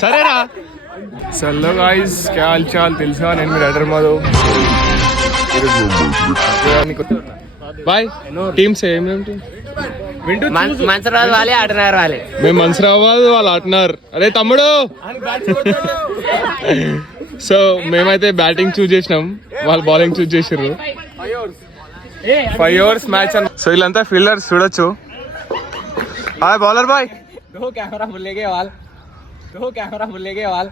సరేరా. Hello guys, క్యా hall చాల్ తెలుసా? నేను మీ రైడర్ మాధవ్. బాయ్. టీమ్స్ ఏమేమి? మంచిరాజు వాళ్ళే ఆటనారు వాళ్ళే. మేము మంచిరాబాద్, వాళ్ళు ఆటనారు. అరే తమ్ముడు. సో మేమైతే బ్యాటింగ్ చూస్ చేసినాం, వాళ్ళు బౌలింగ్ చూస్ చేసారు. 5 overs మ్యాచ్. సో వీళ్ళంతా ఫీల్డర్స్ చూడొచ్చు. Hi bowler bye. కెమెరా భుల్లేగే వాల్, కెమెరా భుల్లేగే వాల్.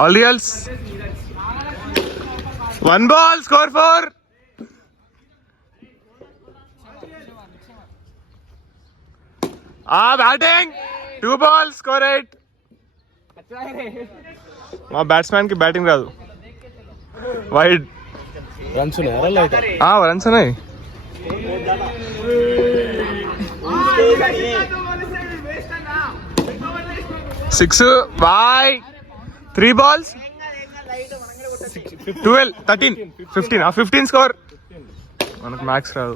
All the else. 1 ball, score 4. Batting. 2 balls, score 8. మా బ్యాట్స్మెన్ కి బ్యాటింగ్ రాదు. వైడ్ రన్స్ ఉన్నాయి. రన్స్ ఉన్నాయి. Six boy. 3 balls, 12, 13, 15. 15 స్కోర్. మనకు మ్యాక్స్ రాదు.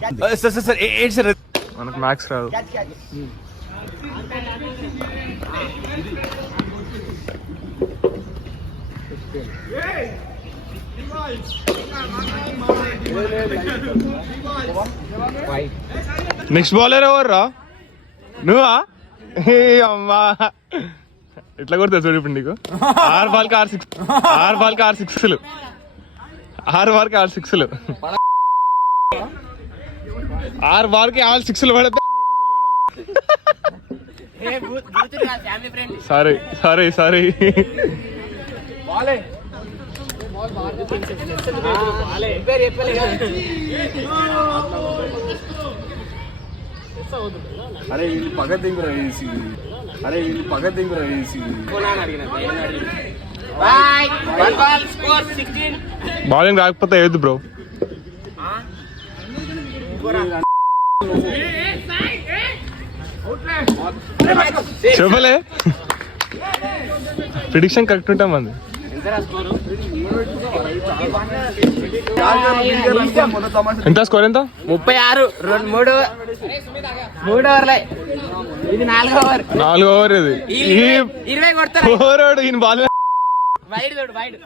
మనకు మ్యాక్స్ రాదు. నెక్స్ట్ బౌలర్ ఎవర్రా? నువ్వా? అమ్మా ఎట్లా కొడతా చూడు ఇప్పుడు నీకు. 6 balls కి 6 6లు. 6 balls కి 6 6లు. 6 balls కి 6లు పడతా. సారీ. అరే వీళ్ళు పగత్ దింగురా వేసి. బౌలింగ్ రాకపోతే ఏది బ్రో? చెప్పలే. ప్రిడిక్షన్ కరెక్ట్ ఉంటాం మంది. ఎంత స్కోర్? ఎంత? 36. 3 ఓవర్లు. ఇది 4వ ఓవర్. 4వ ఓవర్ ఇది. 20 కొడతారు. 4 ఈయన బాల్ వైడ్ చూడు, వైడ్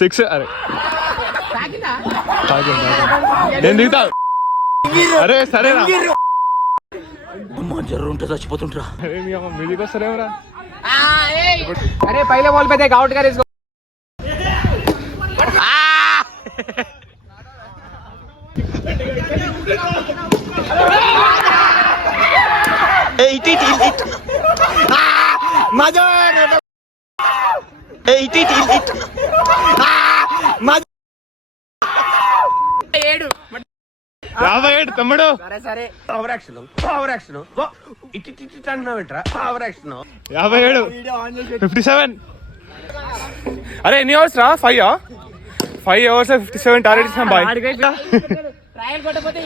6. అరే నేను దిగుతా. అరే సరేరా. జర్రుంటే చచ్చిపోతుంటా. అరే మీ అమ్మ మీదికి వస్తారేమరా? अरे पहले बॉल पे देख, आउट कर इसको. రాబోయేడు తమ్ముడు. సరే ఓవర్ యాక్షన్ 57. 57. అరే ఎన్ని అవర్స్ రా? 5 hours 57 టార్గెట్ ఇచ్చినాం బాయ్. ట్రయల్ కొట్టకపోతే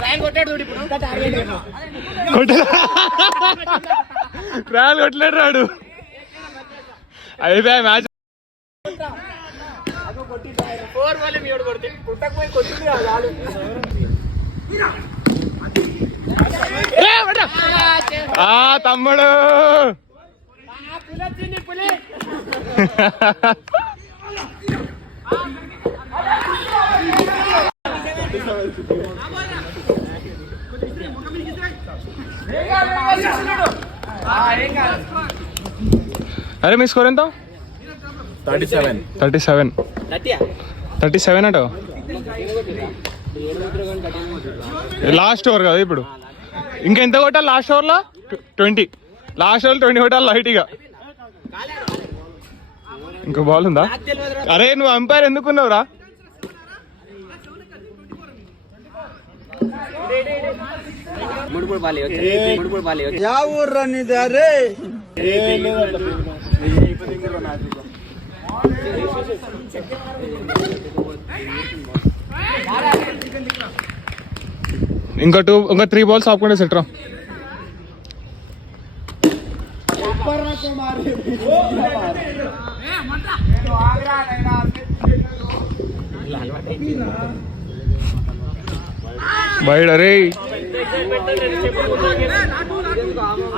ట్రయల్ కొట్టాడు చూడు ఇప్పుడు. ట్రయల్ కొట్టలేడు రాడు. అయిపోయా మ్యాచ్. 4 బాల్ మీ వాడు కొడితే కుట్టకపోయి కొట్టింది కాదు. తమ్ముడు అరే మీ స్కోర్ ఎంత? 37 అట. లాస్ట్ ఓవర్ కదా ఇప్పుడు. ఇంకా ఎంత కొట్టాలి లాస్ట్ ఓవర్లో? 20. లాస్ట్ ఓవర్ 20 కొట్టాలి లైట్గా. ఇంకో బాల్ ఉందా? అరే నువ్వు అంపైర్ ఎందుకున్నావురా? ఇంకా 3 balls ఆపుకుంటే సెట్ రా. బయట రే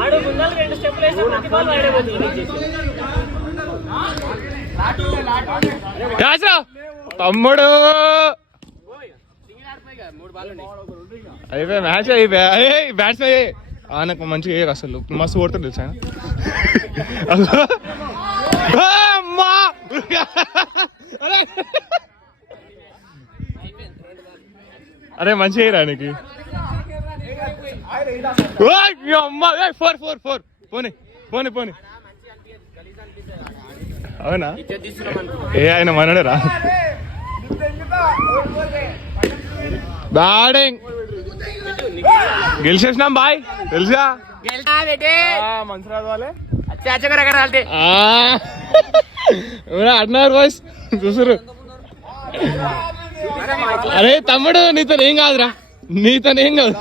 ఆడు ముందర 2 స్టెప్లు వేస్తే ప్రతి బాల్ బయట పోతుంది. తమ్ముడు అయిపోయా మ్యాచ్ అయిపోయా. బ్యాట్స్మెన్ నాకు మంచిగా వేయక అసలు మస్తు కొడుతుంది తెలుసా ఆయన. అసలు అమ్మా! అరే మంచిగా వేయరా నీకు. అమ్మా 4 పోనీ పోనీ పోనీ. అవునా ఏ ఆయన మనడే రా బ్యాటింగ్ గెలిచేసినాం బాయ్ తెలుసా మంచిరాజు వాళ్ళే అడినారు బాయ్స్ చూసారు. అరే తమ్ముడు నీతో ఏం కాదురా నీతో ఏం కాదు.